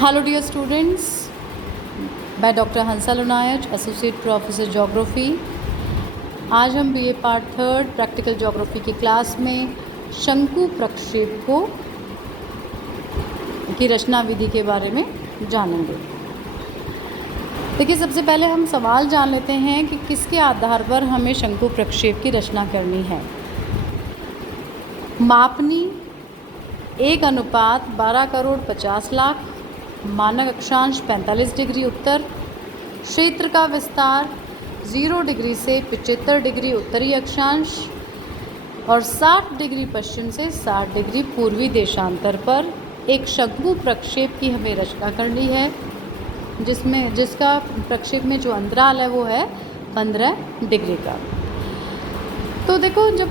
Hello dear students, मैं doctor हंसा लोनायत, associate professor geography. आज हम BA part third practical geography की क्लास में शंकु प्रक्षेप की रचना विधि के बारे में जानेंगे। देखिए, सबसे पहले हम सवाल जान लेते हैं कि किसके आधार पर हमें शंकु प्रक्षेप की रचना करनी है। मापनी 1:12,50,00,000, मानक अक्षांश 45 डिग्री उत्तर, क्षेत्र का विस्तार 0 डिग्री से 75 डिग्री उत्तरी अक्षांश और 60 डिग्री पश्चिम से 60 डिग्री पूर्वी देशांतर पर एक शंकु प्रक्षेप की हमें रचना करनी है, जिसका प्रक्षेप में जो अंतराल है वो है 15 डिग्री का। तो देखो, जब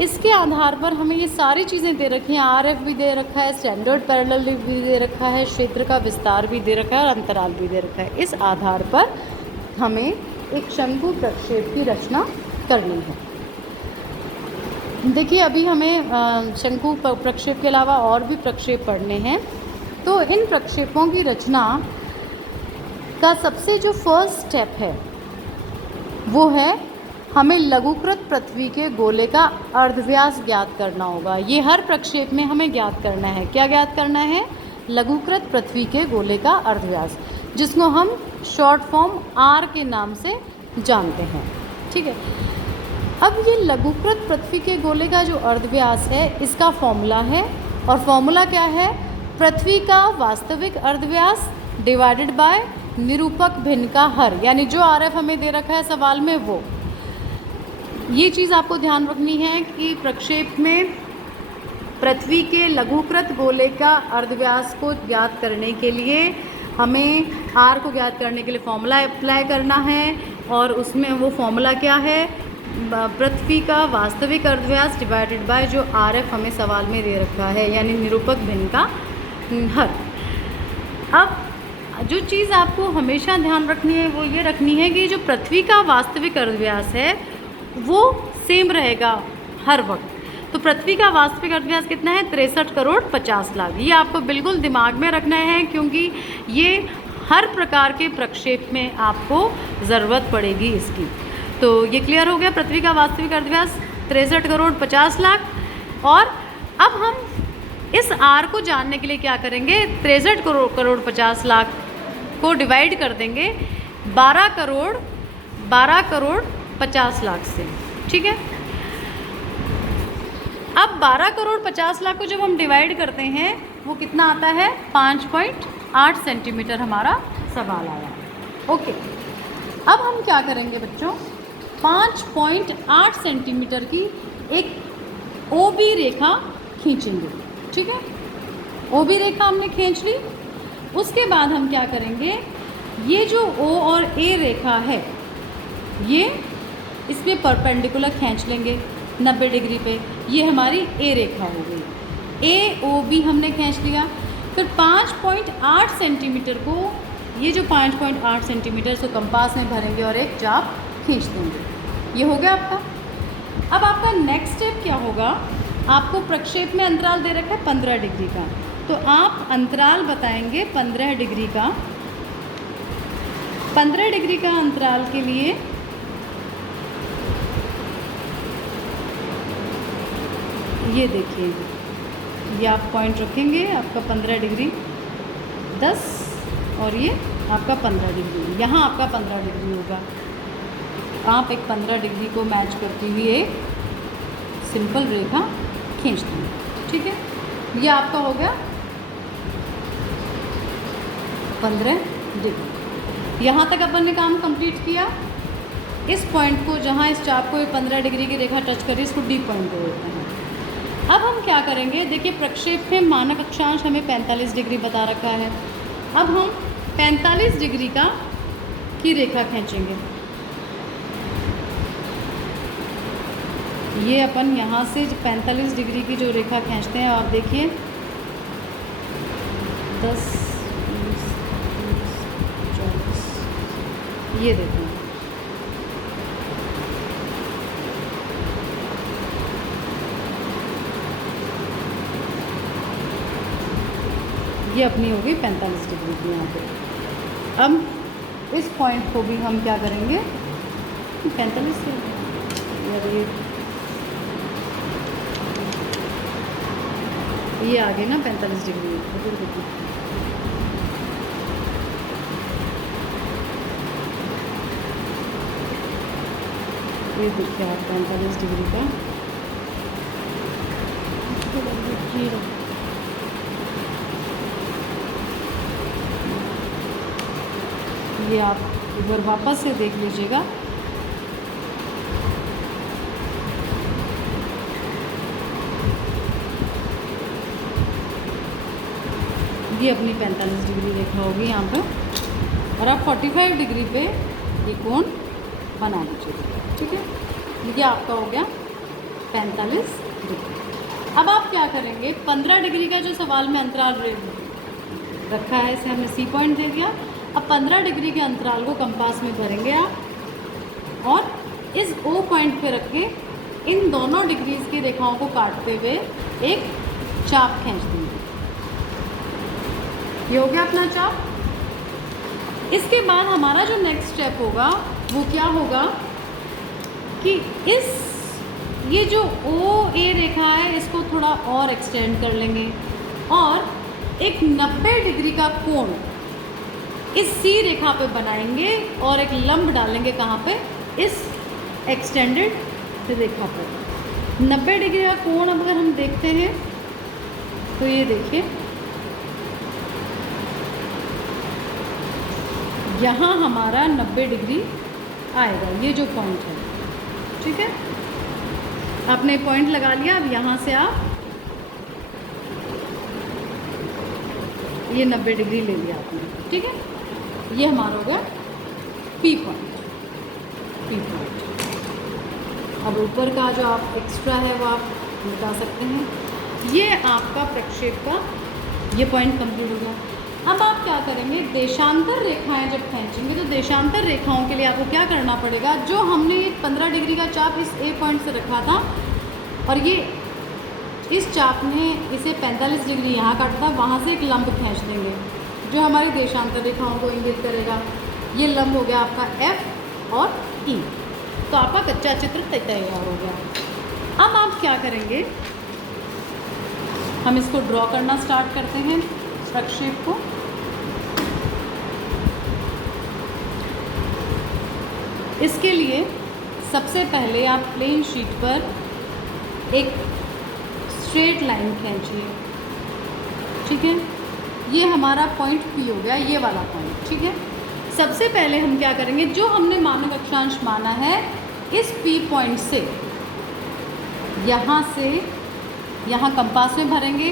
इसके आधार पर हमें ये सारी चीज़ें दे रखी हैं, आरएफ भी दे रखा है, स्टैंडर्ड पैरेलल भी दे रखा है, क्षेत्र का विस्तार भी दे रखा है और अंतराल भी दे रखा है। इस आधार पर हमें एक शंकु प्रक्षेप की रचना करनी है। देखिए, अभी हमें शंकु प्रक्षेप के अलावा और भी प्रक्षेप पढ़ने हैं। तो इन प्रक्षेपों की रचना का सबसे जो फर्स्ट स्टेप है वो है हमें लघुकृत पृथ्वी के गोले का अर्धव्यास ज्ञात करना होगा। ये हर प्रक्षेप में हमें ज्ञात करना है। क्या ज्ञात करना है? लघुकृत पृथ्वी के गोले का अर्धव्यास, जिसको हम शॉर्ट फॉर्म आर के नाम से जानते हैं। ठीक है। अब ये लघुकृत पृथ्वी के गोले का जो अर्धव्यास है, इसका फॉर्मूला है, और फॉर्मूला क्या है? पृथ्वी का वास्तविक अर्धव्यास डिवाइडेड बाय निरूपक भिन्न का हर, यानी जो आरएफ हमें दे रखा है सवाल में वो। ये चीज़ आपको ध्यान रखनी है कि प्रक्षेप में पृथ्वी के लघुकृत गोले का अर्धव्यास को ज्ञात करने के लिए हमें आर को ज्ञात करने के लिए फॉर्मूला अप्लाई करना है, और उसमें वो फॉर्मूला क्या है? पृथ्वी का वास्तविक अर्धव्यास डिवाइडेड बाय जो आरएफ हमें सवाल में दे रखा है, यानी निरूपक भिन्न का हर। अब जो चीज़ आपको हमेशा ध्यान रखनी है वो ये रखनी है कि जो पृथ्वी का वास्तविक अर्धव्यास है वो सेम रहेगा हर वक्त। तो पृथ्वी का वास्तविक अर्धव्यास कितना है? 63,50,00,000। ये आपको बिल्कुल दिमाग में रखना है, क्योंकि ये हर प्रकार के प्रक्षेप में आपको ज़रूरत पड़ेगी इसकी। तो ये क्लियर हो गया। पृथ्वी का वास्तविक अर्धव्यास 63,50,00,000। और अब हम इस आर को जानने के लिए क्या करेंगे? 63,50,00,000 को डिवाइड कर देंगे 12,50,00,000 से। ठीक है। अब 12,50,00,000 को जब हम डिवाइड करते हैं वो कितना आता है? 5.8 सेंटीमीटर हमारा सवाल आया। ओके। अब हम क्या करेंगे बच्चों? 5.8 सेंटीमीटर की एक ओबी रेखा खींचेंगे। ठीक है। ओबी रेखा हमने खींच ली। उसके बाद हम क्या करेंगे? ये जो ओ और ए रेखा है, ये इस पर परपेंडिकुलर खींच लेंगे 90 डिग्री पे। ये हमारी ए रेखा हो गई। ए ओ बी हमने खींच लिया। फिर 5.8 सेंटीमीटर को, ये जो 5.8 सेंटीमीटर को कंपास में भरेंगे और एक चाप खींच देंगे। ये हो गया आपका। अब आपका नेक्स्ट स्टेप क्या होगा? आपको प्रक्षेप में अंतराल दे रखा है 15 डिग्री का, तो आप अंतराल बताएंगे 15 डिग्री का। 15 डिग्री का अंतराल के लिए ये देखिए, ये आप पॉइंट रखेंगे, आपका 15 डिग्री 10 और ये आपका 15 डिग्री, यहाँ आपका 15 डिग्री होगा। आप एक 15 डिग्री को मैच करती हुई एक सिंपल रेखा खींच देंगे। ठीक है। ये आपका हो गया 15 डिग्री। यहाँ तक अपन ने काम कंप्लीट किया। इस पॉइंट को, जहाँ इस चाप को 15 डिग्री की रेखा टच करी, इसको डी पॉइंट दे देते हैं। अब हम क्या करेंगे? देखिए, प्रक्षेप में मानक अक्षांश हमें 45 डिग्री बता रखा है। अब हम 45 डिग्री की रेखा खींचेंगे। ये अपन यहाँ से 45 डिग्री की जो रेखा खींचते हैं, आप देखिए 10, 20, 30, 40, ये देखो, ये अपनी होगी 45 डिग्री की यहाँ पे। अब इस पॉइंट को भी हम क्या करेंगे, 45 से ये आगे ना 45 डिग्री। ये देखिए आप 45 डिग्री का ये आप एक बार वापस से देख लीजिएगा। ये अपनी 45 डिग्री रेखा होगी यहाँ पर, और आप 45 डिग्री पे ये कोण बना लीजिएगा, ठीक है। ये आपका हो गया 45 डिग्री। अब आप क्या करेंगे, 15 डिग्री का जो सवाल में अंतराल रखा है इसे हमने सी पॉइंट दे दिया। अब 15 डिग्री के अंतराल को कंपास में भरेंगे आप, और इस ओ पॉइंट पे रख के इन दोनों डिग्रीज की रेखाओं को काटते हुए एक चाप खींच देंगे। ये हो गया अपना चाप। इसके बाद हमारा जो नेक्स्ट स्टेप होगा वो क्या होगा कि ये जो ओ ए रेखा है इसको थोड़ा और एक्सटेंड कर लेंगे, और एक 90 डिग्री का कोण इस सी रेखा पे बनाएंगे, और एक लंब डालेंगे कहाँ पे, इस एक्सटेंडेड रेखा पर। 90 डिग्री का कोण अब अगर हम देखते हैं तो ये देखिए यहाँ हमारा 90 डिग्री आएगा, ये जो पॉइंट है, ठीक है। आपने पॉइंट लगा लिया। अब यहाँ से आप ये 90 डिग्री ले लिया आपने, ठीक है। ये हमारा हो गया पी पॉइंट, पी पॉइंट। अब ऊपर का जो आप एक्स्ट्रा है वो आप बता सकते हैं। ये आपका प्रक्षेप का ये पॉइंट कंप्लीट हो गया। अब आप क्या करेंगे, देशांतर रेखाएं जब खींचेंगे तो देशांतर रेखाओं के लिए आपको क्या करना पड़ेगा, जो हमने 15 डिग्री का चाप इस ए पॉइंट से रखा था, और ये इस चाप ने इसे 45 डिग्री यहाँ काटा था, वहाँ से एक लंब खींच देंगे जो हमारी देशांतर रेखाओं को इंगित करेगा। ये लंब हो गया आपका एफ और ई। तो आपका कच्चा चित्र तैयार हो गया। अब आप क्या करेंगे, हम इसको ड्रॉ करना स्टार्ट करते हैं प्रक्षेप को। इसके लिए सबसे पहले आप प्लेन शीट पर एक स्ट्रेट लाइन खींचिए, ठीक है। ये हमारा पॉइंट पी हो गया, ये वाला पॉइंट, ठीक है। सबसे पहले हम क्या करेंगे, जो हमने मानक अक्षांश माना है इस पी पॉइंट से यहाँ कंपास में भरेंगे,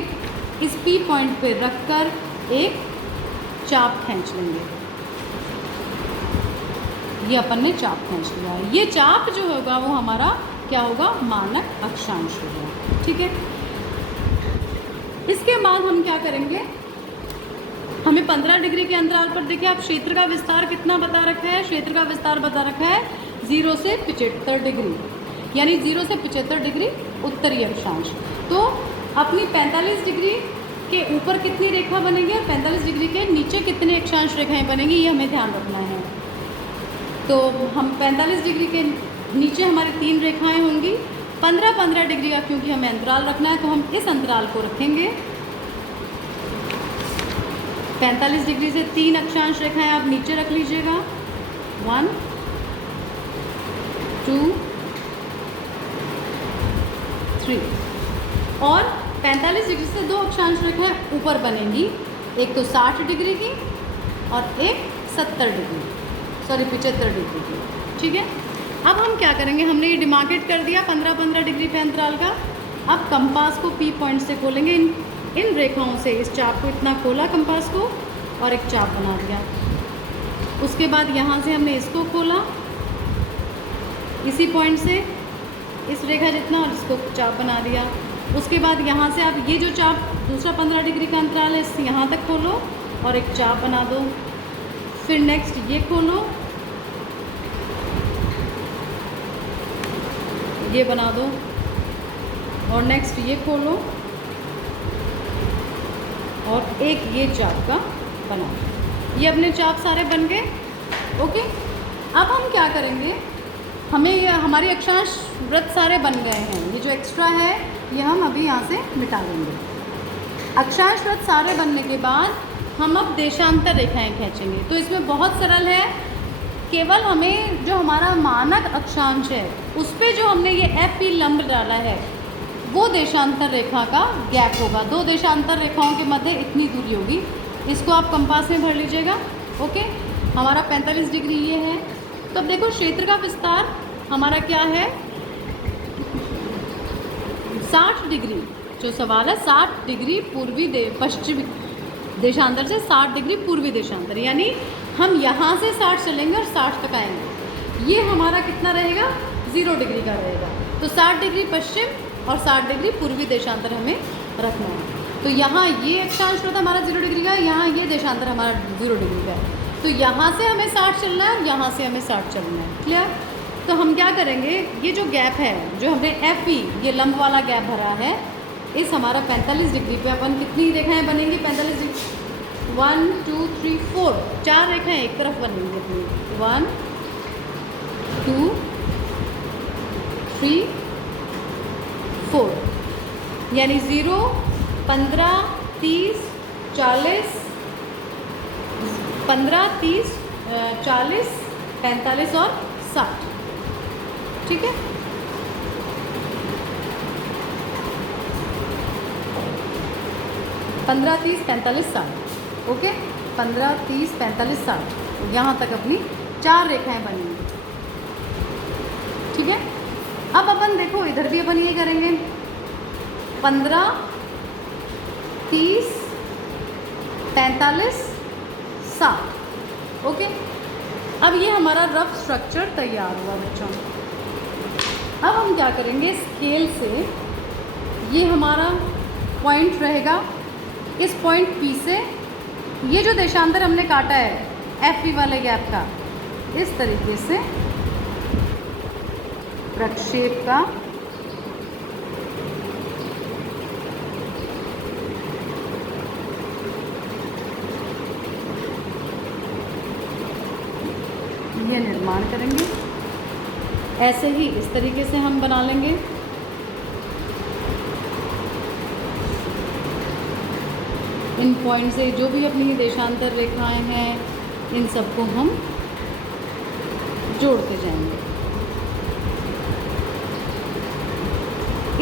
इस पी पॉइंट पे रखकर एक चाप खींच लेंगे। ये अपन ने चाप खींच लिया। ये चाप जो होगा वो हमारा क्या होगा, मानक अक्षांश होगा, ठीक है। इसके बाद हम क्या करेंगे, हमें 15 डिग्री के अंतराल पर देखिए आप क्षेत्र का विस्तार कितना बता रखा है, क्षेत्र का विस्तार बता रखा है 0 से 75 डिग्री, यानी 0 से 75 डिग्री उत्तरी अक्षांश। तो अपनी 45 डिग्री के ऊपर कितनी रेखा बनेगी और 45 डिग्री के नीचे कितने अक्षांश रेखाएं बनेंगी, ये हमें ध्यान रखना है। तो हम 45 डिग्री के नीचे हमारी 3 रेखाएं होंगी। 15-15 डिग्री का क्योंकि हमें अंतराल रखना है तो हम इस अंतराल को रखेंगे। 45 डिग्री से 3 अक्षांश रेखाएं आप नीचे रख लीजिएगा, 1 2 3। और 45 डिग्री से 2 अक्षांश रेखाएं ऊपर बनेंगी, एक तो 60 डिग्री की और एक 75 डिग्री की, ठीक है। अब हम क्या करेंगे, हमने ये डिमार्केट कर दिया 15-15 डिग्री पे अंतराल का। अब कंपास को पी पॉइंट से खोलेंगे, इन रेखाओं से इस चाप को इतना खोला कंपास को और एक चाप बना दिया। उसके बाद यहाँ से हमने इसको खोला इसी पॉइंट से इस रेखा जितना और इसको चाप बना दिया। उसके बाद यहाँ से आप ये जो चाप दूसरा 15 डिग्री का अंतराल है इस यहाँ तक खोलो और एक चाप बना दो। फिर नेक्स्ट ये खोलो, ये बना दो, और नेक्स्ट ये खोलो और एक ये चाप का बना। ये अपने चाप सारे बन गए। ओके, अब हम क्या करेंगे, हमें ये हमारे अक्षांश वृत्त सारे बन गए हैं। ये जो एक्स्ट्रा है ये हम अभी यहाँ से मिटा देंगे। अक्षांश वृत्त सारे बनने के बाद हम अब देशांतर रेखाएं खींचेंगे। तो इसमें बहुत सरल है, केवल हमें जो हमारा मानक अक्षांश है उस पर जो हमने ये एफ पी लंब डाला है वो देशांतर रेखा का गैप होगा। दो देशांतर रेखाओं के मध्य इतनी दूरी होगी। इसको आप कंपास में भर लीजिएगा। ओके, हमारा 45 डिग्री ये है। तो अब देखो क्षेत्र का विस्तार हमारा क्या है, 60 डिग्री। जो सवाल है 60 डिग्री पूर्वी पश्चिमी देशांतर से 60 डिग्री पूर्वी देशांतर, यानी हम यहाँ से 60 चलेंगे और 60 तक आएंगे। ये हमारा कितना रहेगा, 0 डिग्री का रहेगा। तो 60 डिग्री पश्चिम और 60 डिग्री पूर्वी देशांतर हमें रखना है। तो यहाँ ये अक्षांश वृत्त हमारा 0 डिग्री का है, यहाँ ये देशांतर हमारा 0 डिग्री का है। तो यहाँ से हमें 60 चलना है और यहाँ से हमें 60 चलना है। क्लियर? तो हम क्या करेंगे, ये जो गैप है जो हमने एफ ई ये लंब वाला गैप भरा है, इस हमारा 45 डिग्री पे अपन कितनी रेखाएं बनेंगी, 45 डिग्री 1 2 3 4 4 रेखाएं एक तरफ बनेंगी अपनी। 1 2 3 4, यानी 0 15 30 40 15 30 40 45 और 60। ठीक है, पंद्रह 30 45 60। ओके, 15 30 45 60, यहाँ तक अपनी 4 रेखाएं बनेंगी। ठीक है, अब अपन देखो इधर भी अपन ये करेंगे, 15 30 45 60। ओके, अब ये हमारा रफ स्ट्रक्चर तैयार हुआ बच्चों। अब हम क्या करेंगे, स्केल से ये हमारा पॉइंट रहेगा, इस पॉइंट P से ये जो देशांतर हमने काटा है एफ पी वाले गैप का, इस तरीके से प्रक्षेप का ये निर्माण करेंगे। ऐसे ही इस तरीके से हम बना लेंगे। इन पॉइंट से जो भी अपनी देशांतर रेखाएं हैं इन सबको हम जोड़ते जाएंगे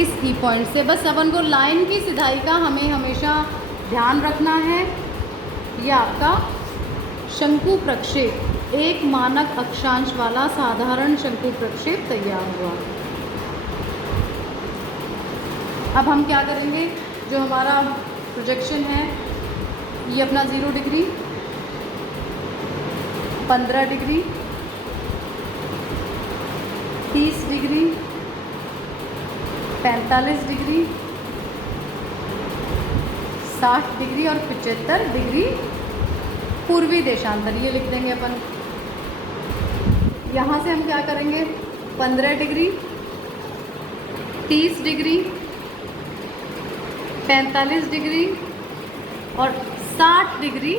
इस ई पॉइंट से। बस अपन को लाइन की सिधाई का हमें हमेशा ध्यान रखना है। यह आपका शंकु प्रक्षेप, एक मानक अक्षांश वाला साधारण शंकु प्रक्षेप तैयार हुआ। अब हम क्या करेंगे, जो हमारा प्रोजेक्शन है ये अपना 0 degree 15 degree 30 degree 45 degree 60 degree और 75 डिग्री पूर्वी देशांतर, ये लिख देंगे अपन। यहाँ से हम क्या करेंगे, 15 डिग्री 30 डिग्री 45 डिग्री और 60 डिग्री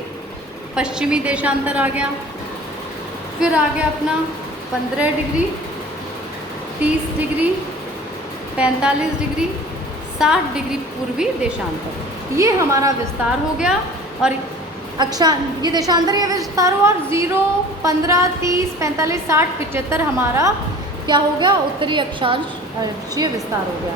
पश्चिमी देशांतर आ गया। फिर आ गया अपना 15 डिग्री 30 डिग्री 45 डिग्री 60 डिग्री पूर्वी देशांतर। ये हमारा विस्तार हो गया। और ये देशांतर ये विस्तार हुआ। 0 15 30 45 60 75 हमारा क्या हो गया, उत्तरी अक्षांशीय विस्तार हो गया।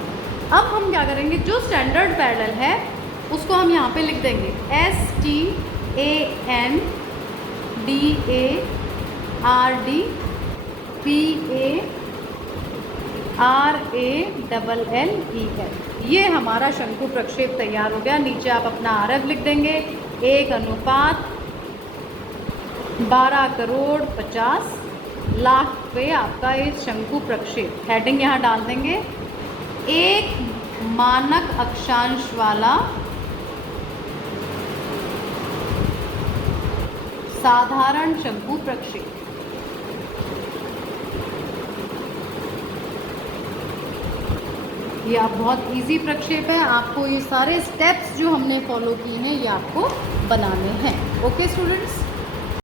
अब हम क्या करेंगे, जो स्टैंडर्ड पैरेलल है उसको हम यहाँ पे लिख देंगे STAN DARD PARALLEL। ये हमारा शंकु प्रक्षेप तैयार हो गया। नीचे आप अपना आरएफ लिख देंगे, 1:12 करोड़ 50 लाख पे आपका ये शंकु प्रक्षेप। हेडिंग यहाँ डाल देंगे, एक मानक अक्षांश वाला साधारण शंकु प्रक्षेप। ये आप बहुत इजी प्रक्षेप है, आपको ये सारे स्टेप्स जो हमने फॉलो किए हैं ये आपको बनाने हैं। Okay students.